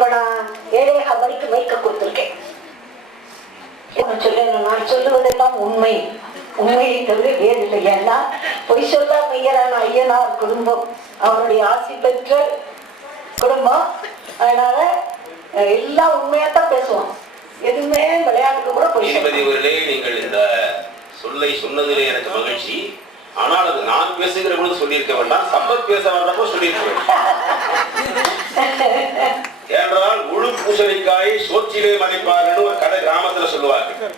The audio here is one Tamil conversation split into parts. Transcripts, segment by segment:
இப்ப நான் 7:15 மணிக்கு மைக்க கொடுத்துருக்கேன். நான் சொல்லுவதெல்லாம் உண்மை, உண்மையை தவிர வேறு இல்லை. ஏன்னா பொய் சொல்ல மையரான ஐயனார் குடும்பம் அவருடைய ஆசி பெற்ற குடும்பம். அதனால எல்லாம் உண்மையாத்தான் பேசுவோம், எதுவுமே விளையாட்டுக்கு கூட பொய். நீங்கள் இந்த சொல்லை சொன்னதிலே எனக்கு மகிழ்ச்சி. ஆனால் அது நான் பேசுகிற பொழுது சொல்லியிருக்க வேண்டாம், சம்பத் பேச வந்தப்போ சொல்லியிருக்க வேண்டாம். ஏனென்றால் முழு பூசணிக்காயை சோற்றிலே மறைப்பார்கள் ஒரு கதை கிராமத்துல சொல்லுவார்கள்.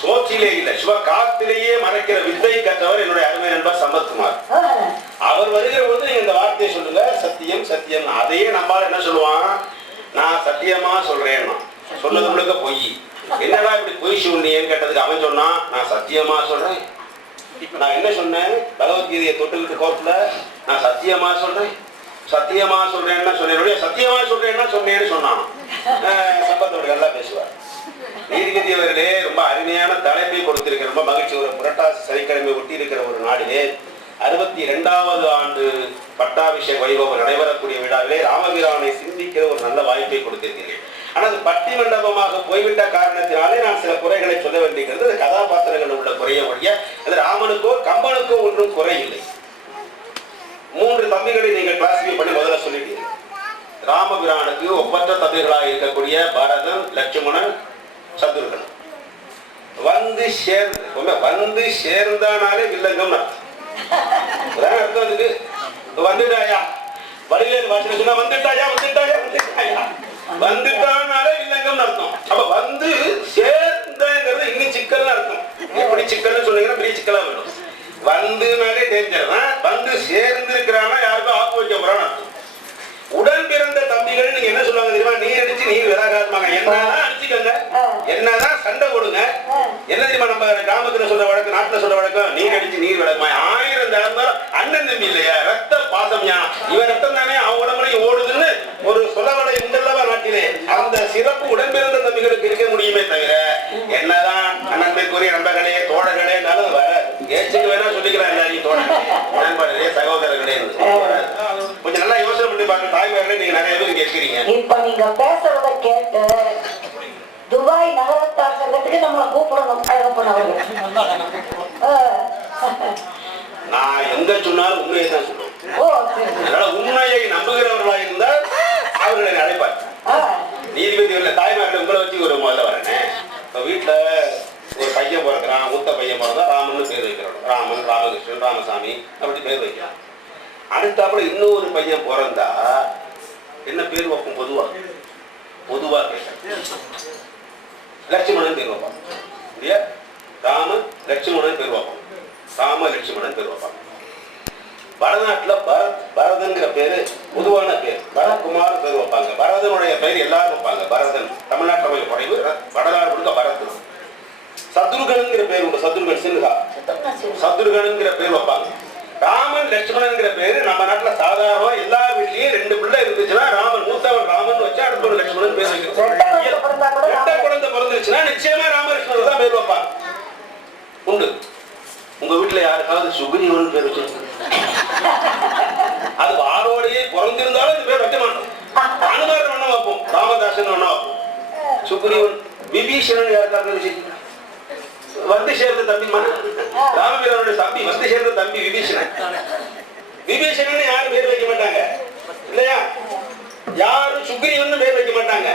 சோற்றிலே இல்லை, சுவ காத்திலேயே மறைக்கிற வித்தை கற்றவர் என்னுடைய அருமை நண்பர் சம்பத்குமார். அவர் வருகிற பொழுது நீங்க இந்த வார்த்தையை சொல்லுங்க, சத்தியம் சத்தியம். அதையே நம்மால் என்ன சொல்லுவான், நான் சத்தியமா சொல்றேன், சொன்னது முழுக்க பொய். என்னடா இப்படி பொய் சொன்னீன்னு கேட்டதுக்கு அவன் சொன்னான், நான் சத்தியமா சொல்றேன். இப்ப நான் என்ன சொன்னேன், பகவத்கீதையை தொட்டுக்கிட்டு கோர்ட்ல நான் சத்தியமா சொல்றேன், சத்தியமா சொல்றேன்னா சொன்னேன், சத்தியமா சொல்றேன்னா சொன்னேன்னு சொன்னான். சம்பத்தோட நல்லா பேசுவார். நீதிபதி அவர்களே ரொம்ப அருமையான தலைப்பை கொடுத்திருக்கிற, ரொம்ப மகிழ்ச்சி. ஒரு புரட்டாசி சனிக்கிழமை ஒட்டி இருக்கிற ஒரு நாளிலே 62வது ஆண்டு பட்டாபிஷேக வைபவம் நடைபெறக்கூடிய விழாவிலே ராமபிரானை சிந்திக்கிற ஒரு நல்ல வாய்ப்பை கொடுத்திருக்கிறேன். ஆனால் பட்டி மண்டபமாக போய்விட்ட காரணத்தினாலே நான் சில குறைகளை சொல்ல வேண்டியிருக்கிறது. அது கதாபாத்திரங்கள் உள்ள குறைய ஒழிய அது ராமனுக்கோ கம்பனுக்கோ ஒன்றும் குறை இல்லை. 3 தம்பிகளை நீங்கள் கிளாசிஃபை பண்ணி முதல்ல சொல்லிட்டீங்க. ராமபிரானுக்கு ஒப்பற்ற தம்பிகளாக இருக்கக்கூடிய பரதன், லட்சுமணன், சத்ருகன். வந்து சேர்ந்தானாலே வில்லங்கம் அர்த்தம். அதுக்கு வந்துட்டாயா, வடிவேல் பாஷையில சொன்னா வந்துட்டாயா வந்துட்டாயா வந்துட்டாயா, வந்துட்டானாலே வில்லங்கம் அர்த்தம். அப்ப வந்து சேர்ந்தங்கிறது இன்னும் சிக்கல் அர்த்தம். எப்படி சிக்கல்னு சொன்னீங்கன்னா பெரிய சிக்கலா வேணும். வந்துனாலே டேஞ்சர் தான், வந்து சேர்ந்து இருக்கிறான்னா யாருக்கும் ஆப்பு வைக்க போறான்னு அர்த்தம். உடன் பிறந்த தம்பிகள் நீங்க என்ன சொல்லுவாங்க தெரியுமா, நீர் அடிச்சு நீர் விலகாதுமாங்க. என்னதான் அடிச்சுக்கங்க, என்னதான் சண்டை போடுங்க, என்ன தெரியுமா நம்ம கிராமத்துல சொல்ற வழக்கம், நாட்டுல சொல்ற வழக்கம், நீர் அடிச்சு நீர் விலகுமா. 1000 நடந்தாலும் அண்ணன் தம்பி இல்லையா, ரத்த பாசம்யா, இவன் ரத்தம் தானே அவன் உடம்புலையும் ஓடுதுன்னு ஒரு சொல்லவடை உண்டல்லவா நாட்டிலே. அந்த சிறப்பு உடன் பிறந்த தம்பிகளுக்கு இருக்க முடியுமே தவிர என்னதான் அண்ணன்பேற்குரிய நண்பர்களே தோழர்களே நல்லது வர ஏச்சுக்கு வேணா சொல்லிக்கிறான் எல்லாரையும் தோழர்களே நண்பர்களே சகோதரர்களே. கொஞ்சம் நல்லா யோசனை பண்ணி பாருங்க தாய்மார்களே, நீங்க நிறைய பேர் கேட்கிறீங்க. இப்ப நீங்க பேசுறத கேட்டு துபாய் நகரத்தார் சங்கத்துக்கு நம்மளை கூப்பிடணும். நான் எங்க சொன்னாலும் உண்மையை தான் சொல்லுவேன். அதனால உண்மையை நம்புகிறவர்களா இருந்தால் அவர்களை அழைப்பார். நீதிபதிகள் தாய்மார்கள் உங்களை வச்சு ஒரு முதல்ல வரேன். இப்ப வீட்டுல ஒரு பையன் பிறக்கிறான், மூத்த பையன் பிறந்தா ராமன் பேர் வைக்கிறோம். ராமன், ராமகிருஷ்ணன், ராமசாமி அப்படி பேர் வைக்கிறான். அடுத்தாப்புல இன்னொரு பையன் பிறந்தா என்ன பேர் வைப்போம்? பொதுவா லட்சுமணன் பேர் வைப்பான். இல்லையா, ராமன் லட்சுமணன் பேர் வைப்பான், ராம லட்சுமணன் பேர் வைப்பான். வடநாட்டுல பரதன்கிற பேரு பொதுவான பேர், பரத்குமார் பேர் வைப்பாங்க. பரதனுடைய பெயர் எல்லாரும் வைப்பாங்க. பரதன் தமிழ்நாட்டில் கொஞ்சம் குறைவு, வடநாடு முழுக்க பரதன். சத்ருகனுங்கிற பேர் உண்டு, சத்ருகன் சின்ஹா, சத்ருகனுங்கிற பேர் வைப்பாங்க. ராமன் லட்சுமணன்கிற பேரு நம்ம நாட்டுல சாதாரணமா எல்லா வீட்லயும் 2 பிள்ளை இருந்துச்சுன்னா ராமன் மூத்தவன் ராமன் வச்சு அடுத்த லட்சுமணன் பேர் வைக்கிறோம். 2 குழந்தை பிறந்துச்சுன்னா நிச்சயமா ராமகிருஷ்ணன் தான் பேர் வைப்பாங்க. உண்டு. உங்க வீட்டுல யாருக்காவது சுக்ரீவன் பேர் வச்சிருக்காங்க? அது வாரோடையே பிறந்திருந்தாலும் இந்த பேர் வைக்க மாட்டோம். அனுமார் ஒண்ணா வைப்போம், ராமதாசன் ஒண்ணா வைப்போம். சுக்ரீவன், விபீஷணன் யாருக்காக வச்சிருக்கீங்க? வந்து சேர்ந்த தம்பி ராமபிரானுடைய தம்பி, வந்து சேர்ந்த தம்பி விபீஷணன். விபீஷணன் யாரும் பேர் வைக்க மாட்டாங்க இல்லையா, யாரும் சுக்ரீவன் பேர் வைக்க மாட்டாங்க,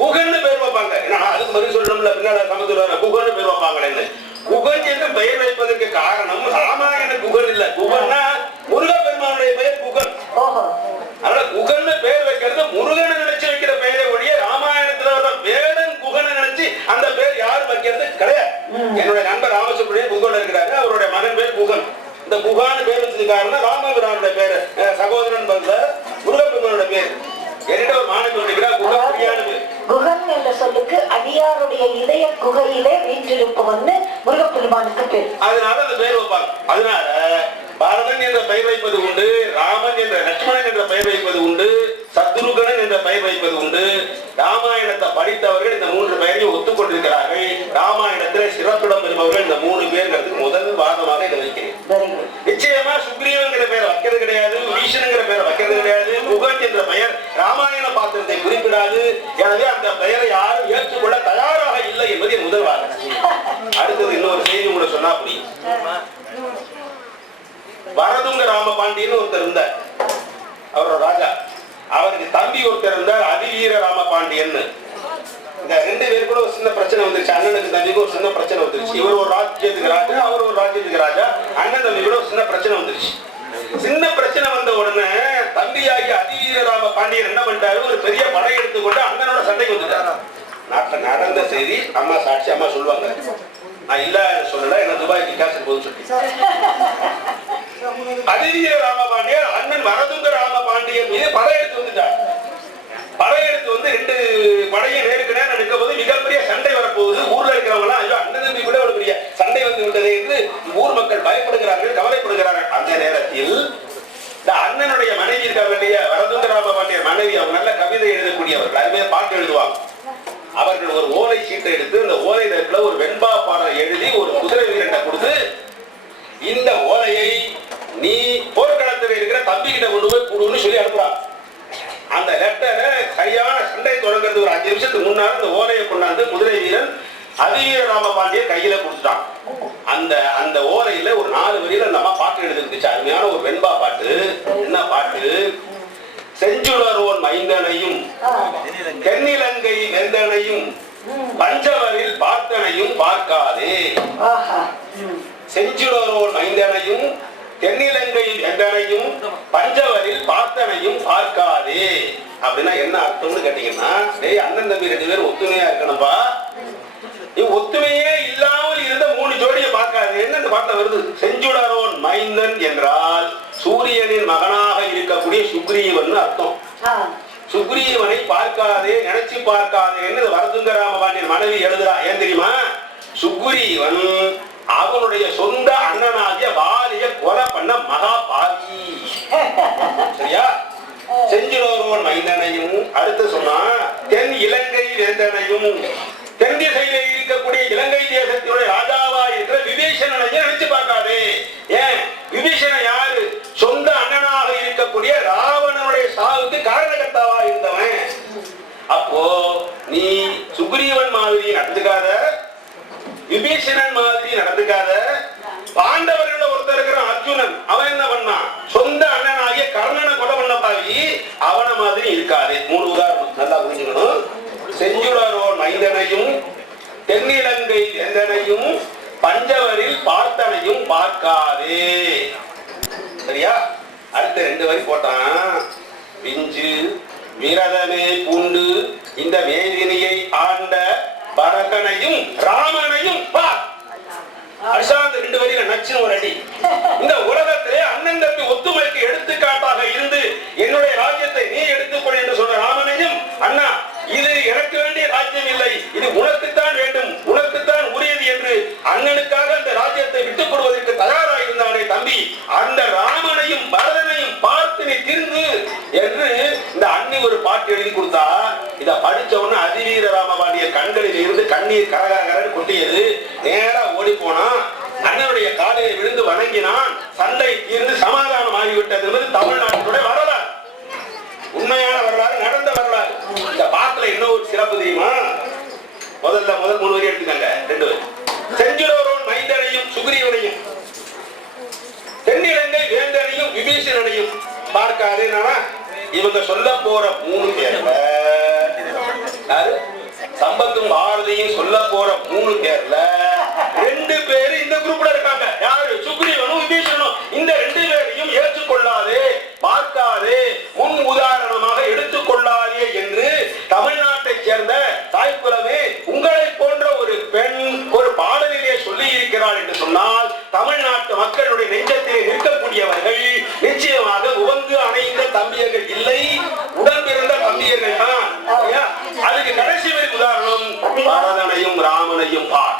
குகன்னு பேர் வைப்பாங்க. அதுக்கு பதில் சொல்லணும்ல, பின்னால சமத்துல குகன்னு பேர் வைப்பாங்க. குகன் என்று பெயர் வைப்பதற்கு காரணம் ராமாயண குகன் இல்ல, குகன்னா முருகப்பெருமானுடைய பெயர் குகன். அதனால குகன்னு பெயர் வைக்கிறது முருகனை நினைச்சு வைக்கிற பெயரை ஒழிய ராமாயணத்துல வேடன் குகனை நினைச்சு அந்த பேர் யாரும் வைக்கிறது கிடையாது. என்னுடைய நண்பர் ராமசுப்ரமணியன் குகன் இருக்கிறாரு, அவருடைய மகன் பேர் குகன். இந்த குகான்னு பேர் வச்சது காரணம் ராமபிரானுடைய பேரு, சகோதரன் பந்த முருகப்பெருமானுடைய பேர். என்னிட ஒரு மாணவி இருக்கிறார், குகப்பிரியான பேர். குகன் என்ற சொல்லுக்கு அடியாருடைய இதய குகையிலே வீற்றிருப்பவன்னு முருகப்பெருமானுக்கு பேர். அதனால அந்த பேர் வைப்பாங்க. அதனால பரதன் என்ற பெயர் வைப்பது உண்டு, ராமன் என்ற லட்சுமணன் என்ற பெயர் வைப்பது உண்டு, சத்ருகனன் என்ற பெயர் வைப்பது உண்டு. ராமாயணத்தை படித்தவர்கள் இந்த 3 பெயரையும் ஒத்துக்கொண்டிருக்கிறார்கள். ராமாயணத்தில் சிறப்பிடம் பெறுபவர்கள் இந்த 3 பேருக்கு முதல் வாதமாக இதை வைக்கிறேன். நிச்சயமா சுக்ரீவன்கிற பெயர் வைக்கிறது கிடையாது, விபீஷணன்கிற பெயர் வைக்கிறது கிடையாது. குகன் என்ற பெயர் ராமாயண பாத்திரத்தை குறிப்பது இருக்கக்கூடாது. எனவே அந்த பெயரை யாரும் ஏற்றுக்கொள்ள தயாராக இல்லை என்பது முதல் வாதம். அடுத்தது இன்னொரு செய்தி கூட சொன்னா புரியும். வரதுங்க ராமபாண்டியன்னு ஒருத்தர் இருந்தார், அவரோட ராஜா. அவருக்கு தம்பி ஒருத்தர் இருந்தார், அதிவீர ராமபாண்டியன். இந்த ரெண்டு பேருக்குள்ள ஒரு சின்ன பிரச்சனை வந்துருச்சு. அண்ணனுக்கு தம்பிக்கு ஒரு சின்ன பிரச்சனை வந்துருச்சு. இவர் ஒரு ராஜ்யத்துக்கு ராஜா, அவர் ஒரு ராஜ்யத்துக்கு ராஜா. அண்ணன் தம்பி கூட ஒரு சின்ன பிரச்சனை வந்துருச்சு. சின்ன பிரச்சனை வந்த உடனே தம்பியாகி அதிவீர ராமபாண்டியன் என்ன பண்ணிட்டாரு, ஒரு பெரிய படை எடுத்துக்கொண்டு அண்ணனோட சண்டைக்கு வந்துட்டாரு. நாட்டில் நடந்த செய்தி அம்மா சாட்சி, அம்மா சொல்லுவாங்க. நான் இல்ல சொல்லல, என்ன துபாய்க்கு கேசட் போது சொல்லி. அதிவீர ராமபாண்டியன் அண்ணன் வரதுங்க ராமபாண்டியன் மீது படையெடுத்து வந்துட்டார். படையெடுத்து வந்து ரெண்டு படையும் நேருக்கு நேரம் எடுக்க போது மிகப்பெரிய சண்டை வரப்போகுது. ஊர்ல இருக்கிறவங்க எல்லாம் ஐயோ அண்ணன் தம்பி கூட ஒரு பெரிய சண்டை வந்து விட்டது என்று ஊர் மக்கள் பயப்படுகிறார்கள், கவலைப்படுகிறார்கள். அந்த நேரத்தில் இந்த அண்ணனுடைய மனைவி இருக்க வேண்டிய வரதுங்க ராமபாண்டியன் மனைவி, அவங்க நல்ல கவிதை எழுதக்கூடியவர்கள், அதுவே பாட்டு எழுதுவாங்க. அவர்கள் ஒரு ஓலை சீட்டை எடுத்து அந்த ஓலை தட்டுல ஒரு வெண்பா பாடல் எழுதி ஒரு குதிரை வீரனை கொடுத்து, இந்த ஓலையை நீ போர்க்களத்தில் இருக்கிற தம்பி கிட்ட கொண்டு போய் கொடுன்னு சொல்லி அனுப்புறாங்க. அந்த லெட்டரை சரியான சண்டை தொடங்கிறது ஒரு 5 நிமிஷத்துக்கு முன்னாடி அந்த ஓலையை கொண்டாந்து குதிரை வீரன் அதிவீர ராமபாண்டியன் கையில கொடுத்துட்டான். அந்த ஓலையில ஒரு 4 வரியில அந்த அம்மா பாட்டு எழுதிருந்துச்சு, அருமையான ஒரு வெண்பா பாட்டு. என்ன பாட்டு? செஞ்சுடரோன் மைந்தனையும் தென்னிலங்கை வெந்தனையும் பஞ்சவரில் பார்த்தனையும் பார்க்காதே. செஞ்சுடரோன் மைந்தனையும் தென்னிலங்கை வெந்தனையும் பஞ்சவரில் பார்த்தனையும் பார்க்காதே. அப்படின்னா என்ன அர்த்தம்னு கேட்டீங்கன்னா, டேய் அண்ணன் தம்பி 2 பேரும் ஒத்துமையா இருக்கணும்பா. ஒத்துமையே இல்லாமல் இருந்த 3 ஜோடியை பார்க்காதேன்னு அந்த பாட்டுல வருது. செஞ்சுடரோன் மைந்தன் என்றால் சூரியனின் மகனாக இருக்கக்கூடிய சுக்ரீவன் அர்த்தம். சுக்ரீவனை பார்க்காதே, நினைச்சு பார்க்காதேன்னு வரதுங்க ராமபாண்டியன் மனைவி எழுதுறா. ஏன் தெரியுமா? சுக்ரீவன் அவனுடைய சொந்த அண்ணனாகிய வாலிய கொலை பண்ண மகா பாவி. சரியா? செஞ்சுடரோன் மைந்தனையும் அடுத்து சொன்னா தென் இலங்கை வேந்தனையும், தென் திசையிலே இருக்கக்கூடிய இலங்கை தேசத்தினுடைய ராஜாவா இருக்கிற விபீஷணனையும் நினைச்சு பார்க்காதே. ஏன்? விபீஷணன் யாரு? சொந்த அண்ணனாக இருக்கக்கூடிய ராவணனுடைய சாவுக்கு காரணகர்த்தாவா இருந்தவன். அப்போ நீ சுக்ரீவன் மாதிரி நடந்துக்காத, விபீஷணன் மாதிரி நடந்துக்காத. பாண்டவர்கள ஒருத்தர் இருக்கிற அர்ஜுனன், அவன் என்ன பண்ணான்? சொந்த அண்ணனாகிய கர்ணனை கொலை பண்ண பாவி, அவன மாதிரி இருக்காது. 3 உதாரணம் நல்லா புரிஞ்சுக்கணும். செஞ்சுடரோன் மைந்தனையும் தென்னிலங்கை வேந்தனையும் பஞ்சவரில் பார்த்தனையும் பார்க்காதே. சரியா? அடுத்த 2 வரி போட்டான். பிஞ்சு விரதமே பூண்டு இந்த வேதினியை ஆண்ட பரதனையும் ராமனையும் பார். அர்ஷாந்த 2 வரியில நச்சுன்னு ஒரு அடி. இந்த உலகத்திலே அண்ணன் தம்பி ஒத்துமைக்கு எடுத்துக்காட்டாக இருந்து என்னுடைய ராஜ்யத்தை நீ எடுத்துக்கொள் என்று சொன்ன ராமனையும், அண்ணா இது எனக்கு வேண்டிய ராஜ்யம் இல்லை, இது உனக்குத்தான் வேண்டும், உனக்குத்தான் உரியது என்று அண்ணனுக்காக அந்த ராஜ்யத்தை விட்டுக் கொடுவதற்கு தயாராக இருந்தானே தம்பி, அந்த ராமனையும் பரதனையும் பார்த்து நீ திருந்து என்று இந்த அண்ணி ஒரு பாட்டு எழுதி கொடுத்தா. இத படிச்ச உடனே அதிவீர ராமபாண்டிய கண்களில் இருந்து கண்ணீர் கரகரன்னு கொட்டியது. நேரா ஓடி போனா, அண்ணனுடைய காலையை விழுந்து வணங்கினான். சண்டை தீர்ந்து சமாதானம் ஆகிவிட்டது என்பது தமிழ்நாட்டினுடைய வரலாறு, உண்மையான வரலாறு, நடந்த வரலாறு. இந்த பாட்டுல என்ன ஒரு சிறப்பு தெரியுமா? முதல் 3 வரி எடுத்துக்காங்க. 2 வரி. செஞ்சுடரோன் மைந்தனையும் சுக்ரீவனையும் தென்னிலங்கை வேந்தனையும் விபீஷணனையும் பார்க்காதே. இவங்க சொல்ல போற 3 பேர்ல சம்பத்தும் பாரதியும் சொல்ல போற 3 பேர்ல 2 பேரு இந்த குரூப்ல இருக்காங்க. யாரு? சுக்ரீவனும் விபீஷணனும். இந்த 2 பேரையும் ஏற்றுக்கொள்ளாதே, பார்க்காதே, முன் உதாரணமாக எடுத்துக்கொள்ளாதே என்று தமிழ்நாட்டை சேர்ந்த தாய்க்குலமே உங்களை போன்ற ஒரு பெண் ஒரு பாடலிலே சொல்லி இருக்கிறாள் என்று சொன்னால், தமிழ்நாட்டு மக்களுடைய நெஞ்சத்திலே நிற்கக்கூடியவர்கள் நிச்சயமாக உவந்து அணைந்த தம்பியர்கள் இல்லை, உடன் பிறந்த தம்பியர்கள் தான். அதுக்கு கடைசி வரை உதாரணம் பரதனையும் ராமனையும் பார்.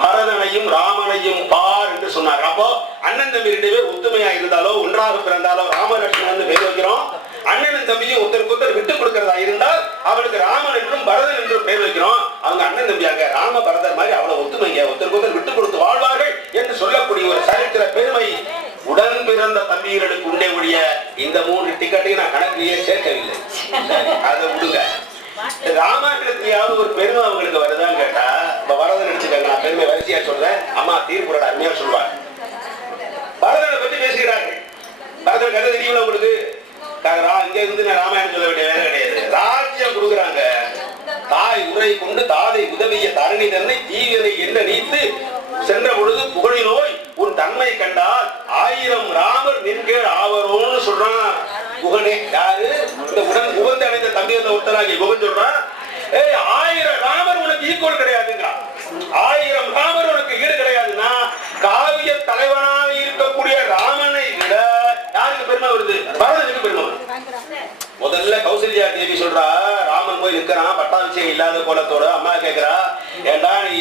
பரதனையும் ராமனையும் பார் என்று சொன்னார். அப்போ அண்ணன் தம்பி 2 பேர் ஒத்துமையா இருந்தாலோ ஒன்றாக பிறந்தாலோ ராமலட்சுமணன் பேர் வைக்கிறோம். அண்ணன் தம்பியும் ஒருத்தருக்கு ஒருத்தர் விட்டுக் கொடுக்கிறதா இருந்தால் அவனுக்கு ராமன் என்றும் பரதன் என்றும் பேர் வைக்கிறோம். அவங்க அண்ணன் தம்பியாங்க ராம பரதர் மாதிரி அவ்வளவு ஒத்துமைங்க, ஒருத்தருக்கு ஒருத்தர் விட்டுக் கொடுத்து வாழ்வார்கள் என்று சொல்லக்கூடிய ஒரு சரித்திர பெருமை உடன் பிறந்த தம்பிகளுக்கு உண்டே ஒழிய இந்த 3 டிக்கெட்டையும் நான் கணக்கிலேயே சேர்க்கவில்லை. அதை விடுங்க. ராமாயணத்திலேயாவது ஒரு பெருமை அவங்களுக்கு வருதான்னு கேட்டா, இப்ப வரதன் நினைச்சுக்காங்க, நான் பெருமை வரிசையா சொல்றேன். அம்மா தீர்ப்புரோட அருமையா சொல்லுவாங்க. பரதனை பத்தி பேசுகிறார்கள். பரதன் கதை தெரியுமா உங்களுக்கு? இங்க இருந்து நான் ராமாயணம் சொல்ல வேண்டிய வேலை கிடையாது. ராஜ்யம் கொடுக்குறாங்க. தாய் உரை கொண்டு தாதை உதவிய தரணி தன்னை தீவினை என்ன நீத்து சென்ற பொழுது புகழி நோய் உன் தன்மை கண்டால் 1000 ராமர் நின்கேள் ஆவரோன்னு சொல்றான் குகனே. யாரு? இந்த உடன் உகந்து அடைந்த தம்பி வந்த ஒருத்தராகி குகன் சொல்றான், 1000 ராமர் உனக்கு ஈக்குவல் கிடையாதுங்கிறான். 1000 ராமர் உனக்கு ஈடு கிடையாதுன்னா காவிய தலைவனாக இருக்கக்கூடிய ராமனை விட யாருக்கு பெருமை வருது? பரதனுக்கு பெருமை வருது. முதல்ல கௌசல்யா தேவி சொல்றா, ராமன் போய் நிற்கிறான் பட்டாபிஷேகம் இல்லாத கோலத்தோட. அம்மா கேட்கிறா, ஏண்டா நீ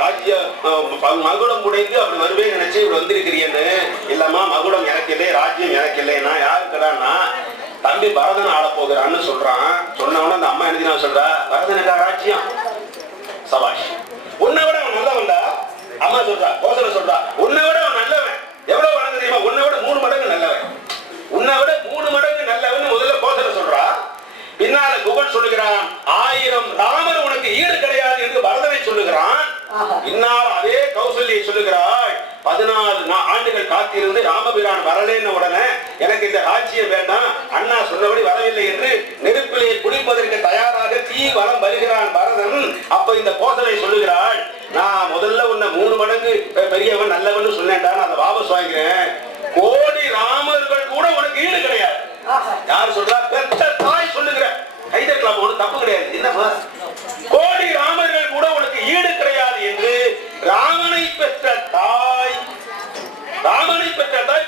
ராஜ்ய மகுடம் உடைந்து அப்படி வருவேன்னு நினைச்சு இப்படி வந்திருக்கிறீன்னு. இல்லம்மா, மகுடம் எனக்கு இல்லை, ராஜ்யம் எனக்கு இல்லை. நான் யாருக்குடான்னா தம்பி பரதன் ஆள போகிறான்னு சொல்றான். சொன்னவன அந்த அம்மா எழுதினா சொல்றா, பரதனுக்கா ராஜ்யம்? சபாஷ், உன்னை விட அவன் நல்லவன்டா. அம்மா சொல்றா, கோசல சொல்றா, உன்னை விட அவன் நல்லவன். எவ்வளவு வளர்ந்து தெரியுமா? உன்னை விட 3 மடங்கு நல்லவன். உன்னை விட 3 மடங்கு நல்லவன் முதல்ல கோசல சொல்றா. பின்னால குகன் சொல்லுகிறான், 1000 ராமர் உனக்கு ஈடு கிடையாது என்று பரதனை சொல்லுகிறான். பின்னால் அதே கௌசல்யை சொல்லுகிறாள், 14 ஆண்டுகள் காத்திருந்து ராமபிரான் வரலேன்னு உடனே எனக்கு இந்த ராஜ்யம் வேண்டாம், அண்ணா சொன்னபடி வரவில்லை என்று நெருப்பிலே குளிப்பதற்கு தயாராக தீ வலம் வருகிறான் பரதன். அப்ப இந்த கோசலை சொல்லுகிறாள், நான் முதல்ல உன்னை 3 மடங்கு பெரியவன் நல்லவன் சொன்னேன்டா, நான் அதை வாபஸ் வாங்கிறேன். கோடி ராமர்கள் கூட உனக்கு ஈடு கிடையாது. யார் சொல்றா? பெற்ற தாய் சொல்லுகிற. கைதட்டலாம், ஒண்ணு தப்பு கிடையாது. என்னப்பா, கோடி ராமர்கள் கூட உனக்கு ஈடு கிடையாது என்று ராமனை பெற்ற தாய்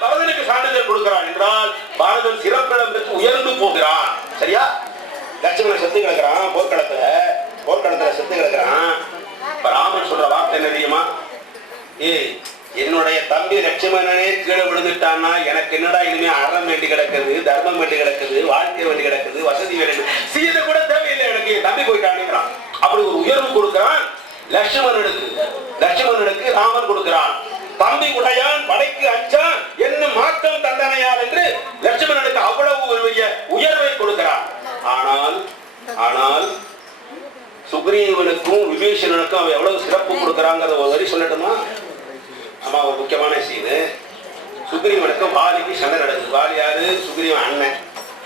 பரதனுக்கு சான்றிதழ் கொடுக்கிறான் என்றால் பரதன் சிறப்பிடம் பெற்று உயர்ந்து போகிறான். சரியா? லட்சுமணன் செத்து கிடக்கிறான், போர்க்களத்துல செத்து கிடக்கிறான். இப்ப ராமன் சொல்ற வார்த்தை என்ன தெரியுமா? என்னுடைய தம்பி லட்சுமணனே கீழே விழுந்துட்டான்னா எனக்கு என்னடா இனிமே அறம் வேண்டி கிடக்குது, தர்மம் வேண்டி கிடக்குது, வாழ்க்கை வேண்டி கிடக்குது, வசதி வேண்டி, சீதை கூட தேவையில்லை, எனக்கு தம்பி போயிட்டான். அப்படி ஒரு உயர்வு கொடுக்கிறான் லட்சுமணனுக்கு ராமன் கொடுக்கிறான். தம்பி உடையான் படைக்கு அஞ்சான் என்னும் மாற்றம் தண்டனையால் என்று லட்சுமணனுக்கு அவ்வளவு உயர்வை கொடுக்கிறான். ஆனால் சுக்ரீவனுக்கும் விபீஷணனுக்கும் அவன் எவ்வளவு சிறப்பு கொடுக்கிறாங்கிறத ஒரு வரி சொல்லட்டுமா? அம்மா, ஒரு முக்கியமான சீனு. சுக்ரீவனுக்கும் வாலிக்கு சண்டை நடக்குது. வாலி யாரு? சுக்ரீவன் அண்ணன்.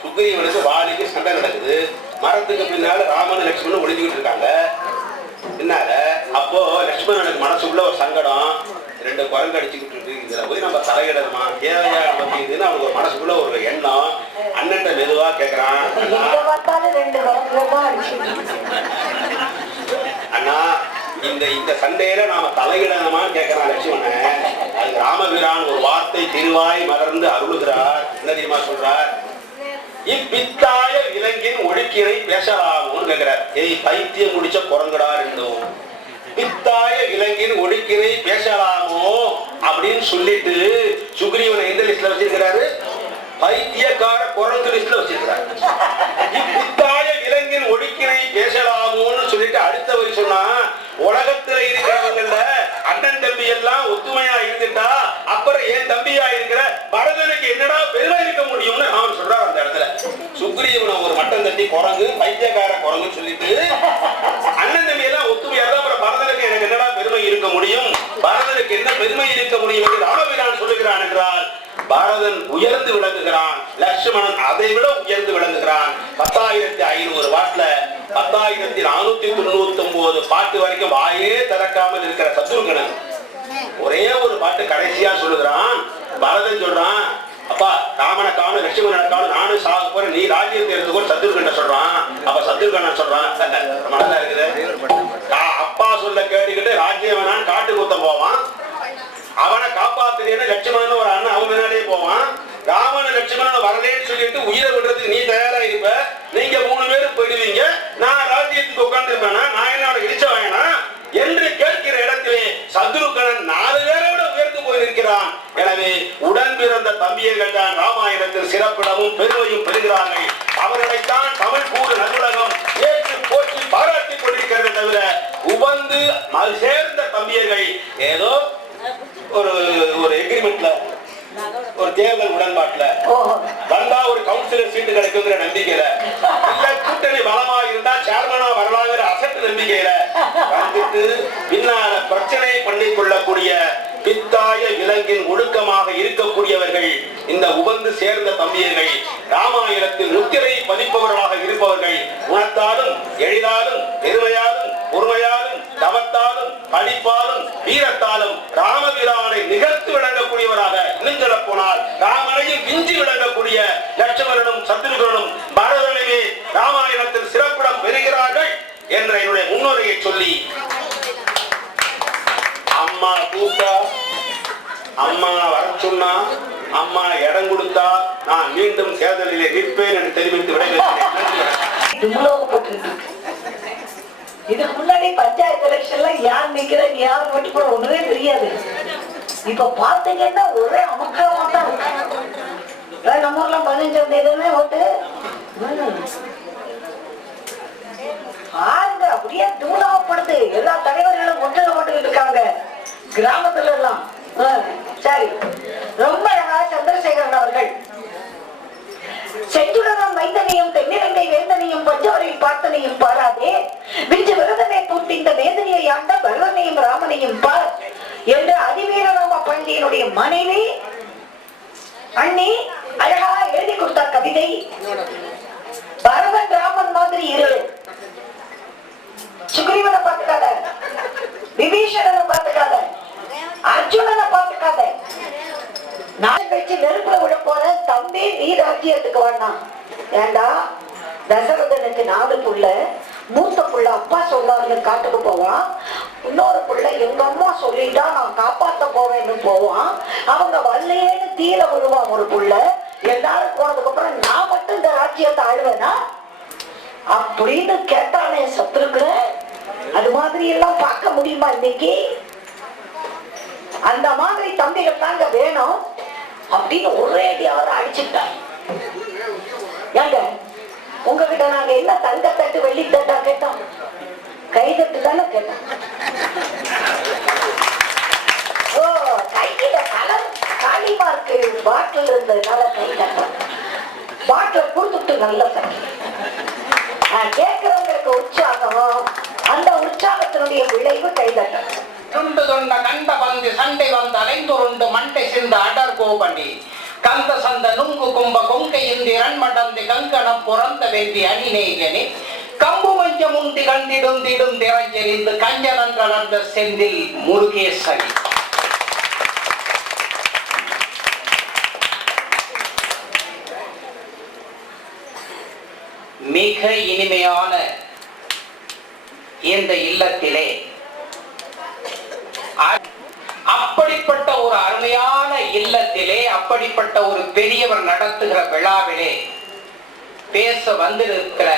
சுக்ரீவனுக்கு வாலிக்கு சண்டை நடக்குது. மரத்துக்கு பின்னால ராமன் லட்சுமணன் ஒளிஞ்சுக்கிட்டு இருக்காங்க பின்னால. அப்போ லட்சுமணனுக்கு மனசுக்குள்ள ஒரு சங்கடம், 2 குரங்கு அடிச்சுக்கிட்டு இருக்கு, இதுல போய் நம்ம தலையிடணுமா, தேவையா நமக்கு இதுன்னு அவனுக்கு ஒரு மனசுக்குள்ள ஒரு எண்ணம். அண்ணன் மெதுவா கேக்குறான், அண்ணா இந்த சண்டையில நாம தலையிடணுமான்னு கேட்கிறான் லட்சுமணன். அதுக்கு ராமபிரான் ஒரு வார்த்தை திருவாய் மலர்ந்து அருளுகிறார். என்ன தெரியுமா சொல்றார்? இப்பித்தாய விலங்கின் ஒழுக்கினை பேசலாமோன்னு கேட்கிறார். பைத்தியம் முடிச்ச குரங்குடா ரெண்டும். பித்தாய விலங்கின் ஒழுக்கினை பேசலாமோ அப்படின்னு சொல்லிட்டு சுக்ரீவனை எந்த லிஸ்ட்ல வச்சிருக்கிறாரு? பைத்தியக்கார குரங்கு லிஸ்ட்ல வச்சிருக்கிறார். இப்பித்தாய விலங்கின் ஒழுக்கினை பேசலாமோன்னு சொல்லிட்டு அடுத்த வரி சொன்னா, உலகத்துல இருக்கிறவங்கல்ல அண்ணன் தம்பி எல்லாம் ஒத்துமையா இருந்துட்டா அப்புறம் ஏன் தம்பியா இருக்கிற பரதனுக்கு என்னடா பெருமை இருக்க முடியும்னு அவன் சொல்றான். அந்த இடத்துல சுக்ரீவனை ஒரு மட்டம் தட்டி குரங்கு, பைத்தியக்கார குரங்கு சொல்லிட்டு அண்ணன் தம்பி எல்லாம் ஒத்துமையா இருந்தா அப்புறம் பரதனுக்கு எனக்கு என்னடா பெருமை இருக்க முடியும், பரதனுக்கு என்ன பெருமை இருக்க முடியும் என்று ராமபிரான் சொல்லுகிறான் என்றால் பரதன் உயர்ந்து விளங்குகிறான், லட்சுமணன் அதை விட உயர்ந்து விளங்குகிறான். 10,500 பாட்டுல 10,499 பாட்டு வரைக்கும் வாயே திறக்காமல் இருக்கிற சத்ருகனன் ஒரே ஒரு பாட்டு கடைசியா சொல்லுகிறான். பரதன் சொல்றான், அப்பா ராமனை காணும் லட்சுமணனை காணும், நானும் சாக போறேன், நீ ராஜ்யத்தை எடுத்துக்கோ சத்ருகன் சொல்றான். அப்ப சத்ருகன் சொல்றான், நல்லா இருக்குது, அப்பா சொல்ல கேட்டுக்கிட்டு ராஜ்யம் வேணான்னு காட்டு குத்தம் போவான். அவனை காப்பாத்துறேன்னு லட்சுமணன் ஒரு அண்ணன் அவன் முன்னாடியே போவான். ராமன் லட்சுமணன் வரலேன்னு சொல்லிட்டு உயிரை விடுறதுக்கு நீ தயாரா இருப்ப, நீங்க 3 பேரும் போயிடுவீங்க, நான் ராஜ்யத்துக்கு உட்கார்ந்து இருப்பேனா, நான் என்னோட இடிச்ச வாங்கினா என்று கேட்கிற இடத்திலே சத்ருகனன் 4 பேரை விட உயர்ந்து போயிருக்கிறான். எனவே உடன் பிறந்த தம்பியர்கள் தான் ராமாயணத்தில் சிறப்பிடமும் பெருமையும் பெறுகிறார்கள். அவர்களைத்தான் தமிழ் கூறு நலுலகம் ஏற்று போற்றி பாராட்டிக் கொண்டிருக்கிறது தவிர உபந்து சேர்ந்த தம்பியர்கள் ஏதோ ஒரு எக்ரிமெண்ட்ல ஒரு தேர்தல் உடன்பாட்டுல வந்தா ஒரு கவுன்சிலர் சீட்டு கிடைக்குங்கிற நம்பிக்கையில, இல்ல கூட்டணி பலமா இருந்தா சேர்மனா வரலாங்கிற அசட்டு நம்பிக்கையில வந்துட்டு பின்னால பிரச்சனை பண்ணி கொள்ளக்கூடிய பித்தாய விலங்கின் ஒழுக்கமாக இருக்கக்கூடியவர்கள் இந்த உபந்து சேர்ந்த தம்பியர்கள், ராமாயணத்தில் முத்திரை பதிப்பவர்களாக இருப்பவர்கள், குணத்தாலும் எழிலாலும் பெருமையாலும் பொறுமையாலும் தவத்தாலும் படிப்பாலும் வீரத்தாலும் ராமபிரானை நிகழ்த்து விளங்கக்கூடியவராக, இன்னும் சொல்ல போனால் ராமனையும் விஞ்சி விளங்கக்கூடிய லட்சுமணனும் சத்ருகனும் பரதனுமே ராமாயணத்தில் சிறப்பிடம் பெறுகிறார்கள் என்ற என்னுடைய முன்னுரையை சொல்லி, அம்மா கூப்பிட்டா, அம்மா வர சொன்னா, அம்மா இடம் கொடுத்தா நான் மீண்டும் தேர்தலிலே நிற்பேன் என்று தெரிவித்து விடைபெறுகிறேன். இதுக்கு முன்னாடி பஞ்சாயத்து எலெக்ஷன்ல யார் நிக்கிறேன் யார் ஓட்டு போட ஒண்ணுமே தெரியாது. இப்ப பாத்தீங்கன்னா ஒரே அமுக்கமா தான் நம்ம ஊர்ல 15 ஓட்டு ஆளுங்க அப்படியே தூளாவப்படுது. எல்லா தலைவர்களும் ஒன்றில் ஓட்டுக்கிட்டு இருக்காங்க கிராமத்துல எல்லாம். சரி, ரொம்ப அழகா சந்திரசேகரன் அவர்கள் செஞ்சுடனும் மைந்தனையும் தென்னிலங்கை வேந்தனையும் பஞ்சவரையும் பார்த்தனையும் பாராதே விஞ்சு விரதனை பூட்டிந்த வேதனையை ஆண்ட பரதனையும் ராமனையும் பார் என்று அதிவீரராம பண்டியனுடைய மனைவி அண்ணி அழகா எழுதி கொடுத்த கவிதை. பரதன் ராமன் மாதிரி இரு, சுக்ரீவனை பார்த்துக்காத, விபீஷணனை பார்த்துக்காத, அர்ஜுனனை பார்த்துக்காத, நான் கழிச்சு நெருப்புல விட போற தம்பி நீ ராஜ்யத்துக்கு வேண்டாம். ஏண்டா தசரதனுக்கு 4 புள்ள, மூத்த புள்ள அப்பா சொல்லாருன்னு காட்டுக்கு போவான், இன்னொரு புள்ள எங்க அம்மா சொல்லிட்டா நான் காப்பாத்த போவேன்னு போவான், அவங்க வல்லையேன்னு தீர விடுவான் ஒரு புள்ள. எல்லாரும் போனதுக்கு அப்புறம் நான் மட்டும் இந்த ராஜ்யத்தை ஆளுவேனா அப்படின்னு கேட்டானே சத்துருக்குற. அது மாதிரி எல்லாம் பார்க்க முடியுமா இன்னைக்கு? அந்த மாதிரி தம்பிகள் தாங்க வேணும் அப்படின்னு ஒரேடியாவது அடிச்சுட்டாங்க. ஏங்க உங்ககிட்ட நாங்க என்ன தங்கத்தட்டு வெள்ளித்தட்டா கேட்டோம்? கைதட்டு தானே கேட்டோம். ஓ, கையில கலர் காளிமார்க்கு பாட்டில் இருந்ததுனால கை தட்டோம். பாட்டில் கொடுத்துட்டு நல்ல தட்டி கேட்கிறவங்களுக்கு உற்சாகம், அந்த உற்சாகத்தினுடைய விளைவு கைதட்டம். துண்டு தொண்ட கண்ட பந்து சண்டை வந்த அலைந்துருண்டு மண்டை சிந்த அடர் கோபண்டி கந்த சந்த நுங்கு கும்ப கொங்கை இந்திரன் மடந்து கங்கணம் புறந்த வேண்டி அணிநேயனே கம்பு மஞ்சம் உண்டி கண்டிடும் திடும் திறஞ்செறிந்து கஞ்சனன்ற நடந்த செந்தில் முருகேசனி. மிக இனிமையான இந்த இல்லத்திலே அப்படிப்பட்ட ஒரு அருமையான இல்லத்திலே, அப்படிப்பட்ட ஒரு பெரியவர் நடத்துகிற விழாவிலே பேச வந்திருக்கிற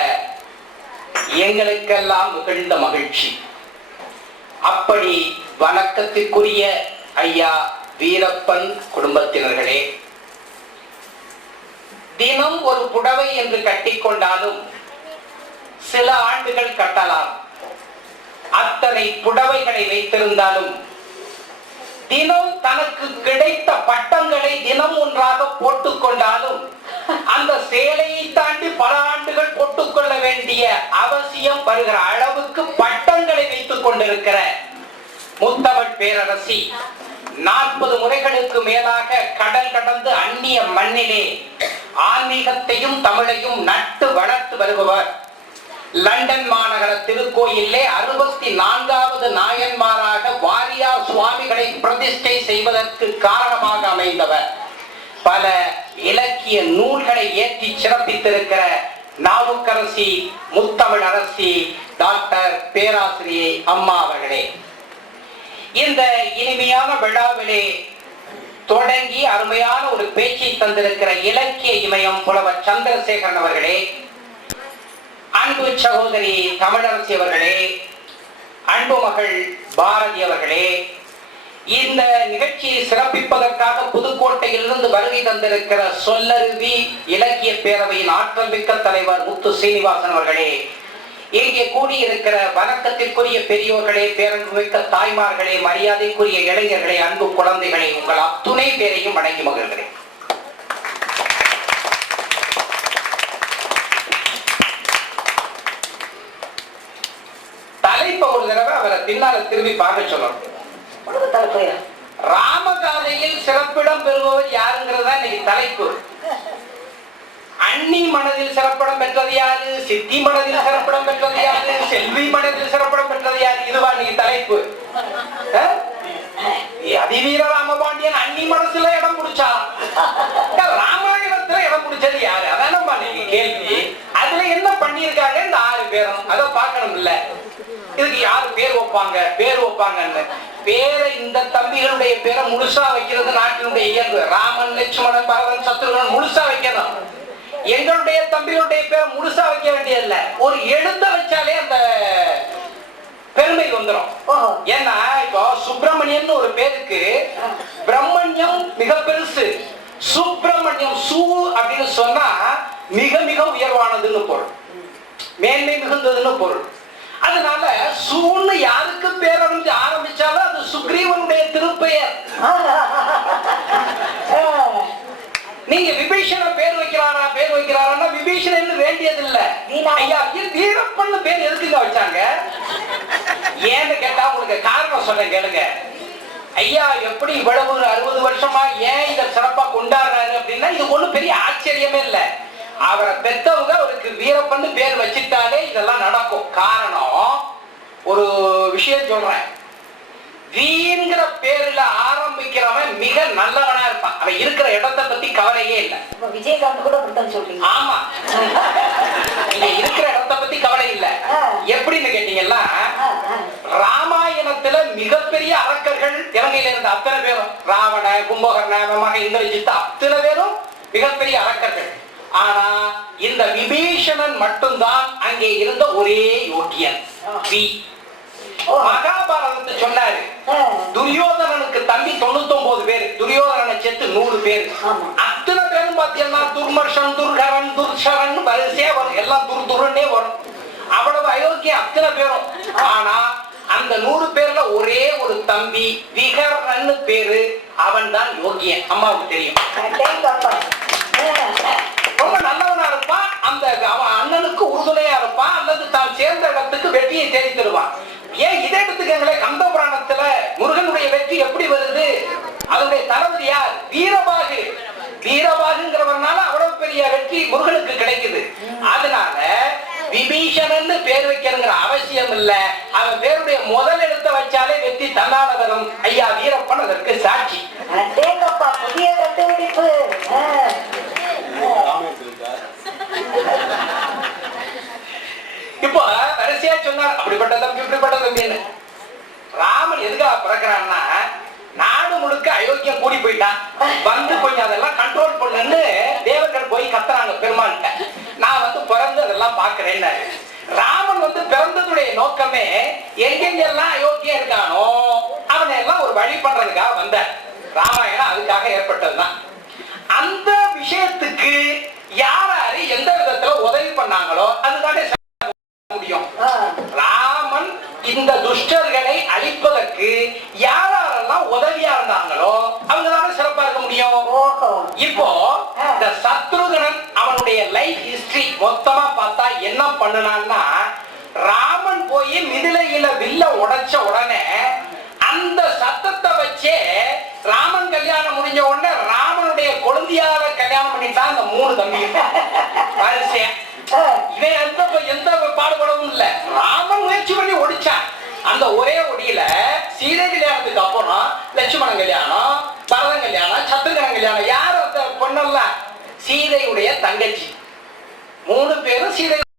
எங்களுக்கெல்லாம் மிகுந்த மகிழ்ச்சி. அப்படி வணக்கத்திற்குரிய ஐயா வீரப்பன் குடும்பத்தினர்களே, தினம் ஒரு புடவை என்று கட்டிக்கொண்டாலும் சில ஆண்டுகள் கட்டலாம். அத்தனை புடவைகளை வைத்திருந்தாலும் தினம் தனக்கு கிடைத்த பட்டங்களை தினம் ஒன்றாக போட்டுக் கொண்டாலும் அந்த சேலையை தாண்டி பல ஆண்டுகள் போட்டுக்கொள்ள வேண்டிய அவசியம் வருகிற அளவுக்கு பட்டங்களை வைத்துக் கொண்டிருக்கிற முத்தமிழ் பேரரசி 40 முறைகளுக்கு மேலாக கடல் கடந்து அந்நிய மண்ணிலே ஆன்மீகத்தையும் தமிழையும் நட்டு வளர்த்து வருபவர். லண்டன் மாநகர திருக்கோயிலே 64வது நாயன்மாராக வாரியார் சுவாமிகளை பிரதிஷ்டை செய்வதற்கு காரணமாக அமைந்தவர். பல இலக்கிய நூல்களை ஏற்றி சிறப்பித்திருக்கிற நாவுக்கரசி முத்தமிழ் அரசி டாக்டர் பேராசிரியை அம்மா அவர்களே, இந்த இனிமையான விழாவிலே தொடங்கி அருமையான ஒரு பேச்சை தந்திருக்கிற இலக்கிய இமயம் புலவர் சந்திரசேகரன் அவர்களே, அன்பு சகோதரி தமிழரசி அவர்களே, அன்பு மகள் பாரதி அவர்களே, இந்த நிகழ்ச்சியை சிறப்பிப்பதற்காக புதுக்கோட்டையிலிருந்து வருகை தந்திருக்கிற சொல்லருவி இலக்கிய பேரவையின் ஆற்றல் மிக்க தலைவர் முத்து சீனிவாசன் அவர்களே, இங்கே கூடியிருக்கிற வணக்கத்திற்குரிய பெரியோர்களே, பேரன்புமிக்க தாய்மார்களே, மரியாதைக்குரிய இளைஞர்களே, அன்பு குழந்தைகளே, உங்கள் அத்துணை பேரையும் வணங்கி மகிழ்கிறேன். பின்னால திரும்பி பார்க்க சொல்லணும். குடும்பத்தால் போயா ராமகாதையில் சிறப்பிடம் பெறுபவர் யாருங்கிறதா இன்னைக்கு தலைப்பு. அண்ணி மனதில் சிறப்பிடம் பெற்றது யாரு, சித்தி மனதில் சிறப்பிடம் பெற்றது யாரு, செல்வி மனதில் சிறப்பிடம் பெற்றது யாரு, இதுவா இன்னைக்கு தலைப்பு. அதிவீர ராமபாண்டியன் அண்ணி மனசுல இடம் பிடிச்சான், ராமாயணத்துல இடம் பிடிச்சது யாரு, அதானப்பா நீங்க கேள்வி. அதுல என்ன பண்ணிருக்காங்க இந்த 6 பேரும், அதை பார்க்கணும் இல்ல. இதுக்கு யாரு பேர் வைப்பாங்கன்னு பேரை இந்த தம்பிகளுடைய பேரை முழுசா வைக்கிறது நாட்டினுடைய இயல்பு. ராமன், லட்சுமணன், பரதன், சத்ருகன் முழுசா வைக்கணும். எங்களுடைய தம்பிகளுடைய பேரை முழுசா வைக்க வேண்டியதில்ல, ஒரு எழுத்த வச்சாலே அந்த பெருமை வந்துடும். ஏன்னா இப்போ சுப்பிரமணியன் ஒரு பேருக்கு பிரம்மண்யம் மிக பெருசு, சுப்பிரமணியம் சு அப்படின்னு சொன்னா மிக மிக உயர்வானதுன்னு பொருள், மேன்மை மிகுந்ததுன்னு பொருள். அதனால சூன்னு யாருக்கு பேர் ஆரம்பிச்சாலும் அது சுக்ரீவனுடைய திருப்பெயர். நீங்க விபீஷண பேர் வைக்கிறாரா விபீஷணன் வேண்டியது இல்ல. ஐயா வீரப்பன்னு பேர் எதுக்குங்க வச்சாங்க ஏன்னு கேட்டா உங்களுக்கு காரணம் சொல்றேன் கேளுங்க. ஐயா எப்படி இவ்வளவு 60 வருஷமா ஏன் இதை சிறப்பா கொண்டாடுறாரு அப்படின்னா இது ஒண்ணும் பெரிய ஆச்சரியமே இல்ல. அவரை பெத்தவங்க அவருக்கு வீரப்பன்னு பேர் வச்சுட்டாலே இதெல்லாம் நடக்கும். காரணம் ஒரு விஷயம் சொல்றேன், வீங்கிற பேர்ல ஆரம்பிக்கிறவன் மிக நல்லவனா இருப்பான், அவன் இருக்கிற இடத்தை பத்தி கவலையே இல்லை. விஜயகாந்த் கூட அப்படித்தான் சொல்றீங்க. ஆமா, நீங்க இருக்கிற இடத்தை பத்தி கவலை இல்லை. எப்படின்னு கேட்டீங்கன்னா ராமாயணத்துல மிகப்பெரிய அரக்கர்கள் இலங்கையில இருந்த அத்தனை பேரும், ராவண, கும்பகர்ண, இந்திரஜித் அத்தனை பேரும் மிகப்பெரிய அரக்கர்கள். ஆனா இந்த விபீஷணன் மட்டும்தான் அங்கே இருந்த ஒரே யோக்கியன். மகாபாரதத்தை சொன்னாரு, துரியோதனனுக்கு தம்பி 99 பேர், துரியோதனனை செத்து 100 பேர். அத்தனை பேரும் பாத்தீங்கன்னா துர்மர்ஷன், துர்கரன், துர்ஷரன் வரிசையா வரும், எல்லாம் துருன்னே வரும். அவ்வளவு அயோக்கியம் அத்தனை பேரும். ஆனா அந்த 100 பேர்ல ஒரே ஒரு தம்பி விகர்ணன்னு பேரு, அவன் தான் யோகியன். அம்மாவுக்கு தெரியும், ரொம்ப நல்லவனா இருப்பான். அந்த அவன் அண்ணனுக்கு உறுதுணையா இருப்பான், அல்லது தான் சேர்ந்த இடத்துக்கு வெற்றியை தேடி தருவான். ஏன் இதே எடுத்துக்கங்களே, கந்த புராணத்துல முருகனுடைய வெற்றி எப்படி வருது, அதனுடைய தளபதி யார், வீரபாகு. வீரபாகுங்கிறவனால அவ்வளவு பெரிய வெற்றி முருகனுக்கு கிடைக்குது. அதனால விபீஷணன் பேர் வைக்கணுங்கிற அவசியம் இல்ல, அவன் பேருடைய முதல் எழுத்த வச்சாலே வெற்றி தன்னால வரும். ஐயா வீரப்பன் அதற்கு சாட்சி. புதிய கண்டுபிடிப்பு. இப்போ வரிசையா சொன்னார், அப்படிப்பட்ட தம்பி இப்படிப்பட்ட தம்பின்னு. ராமன் எதுக்காக பிறக்கிறான்னா, நாடு முழுக்க அயோக்கியம் கூடி போயிட்டான், வந்து கொஞ்சம் அதெல்லாம் கண்ட்ரோல் பண்ணுன்னு தேவர்கள் போய் கத்துறாங்க பெருமாள்கிட்ட. நான் வந்து பிறந்து அதெல்லாம் பாக்குறேன்னு. ராமன் வந்து பிறந்ததுடைய நோக்கமே எங்கெங்கெல்லாம் அயோக்கியம் இருக்கானோ அவனை எல்லாம் ஒரு வழி பண்றதுக்காக வந்தார். ராமாயணம் அதுக்காக ஏற்பட்டதுதான். அந்த விஷயத்துக்கு யாராரு எந்த விதத்துல உதவி பண்ணாங்களோ அதுதானே முடியும். ராமன் இந்த துஷ்டர்களை அழிப்பதற்கு யாரெல்லாம் உதவியா இருந்தாங்களோ அவங்க தானே சிறப்பா இருக்க முடியும். இப்போ இந்த சத்ருகனன் அவனுடைய லைஃப் ஹிஸ்டரி மொத்தமா பார்த்தா என்ன பண்ணுனான்னா, ராமன் போய் மிதிலையில வில்ல உடைச்ச உடனே அந்த சத்தத்தை வச்சே ராமன் கல்யாணம் முடிஞ்ச உடனே ராமனுடைய குழந்தையார கல்யாணம் பண்ணிட்டான் அந்த 3 தம்பி. இவன் எந்த பாடுபடவும் இல்ல, ராமன் முயற்சி பண்ணி ஒடிச்சான். அந்த ஒரே ஒடியில சீதை கல்யாணத்துக்கு அப்புறம் லட்சுமணன் கல்யாணம், பரதன் கல்யாணம், சத்ருகன் கல்யாணம். யார் அந்த பொண்ணெல்லாம்? சீதையுடைய தங்கச்சி. 3 பேரும் சீதை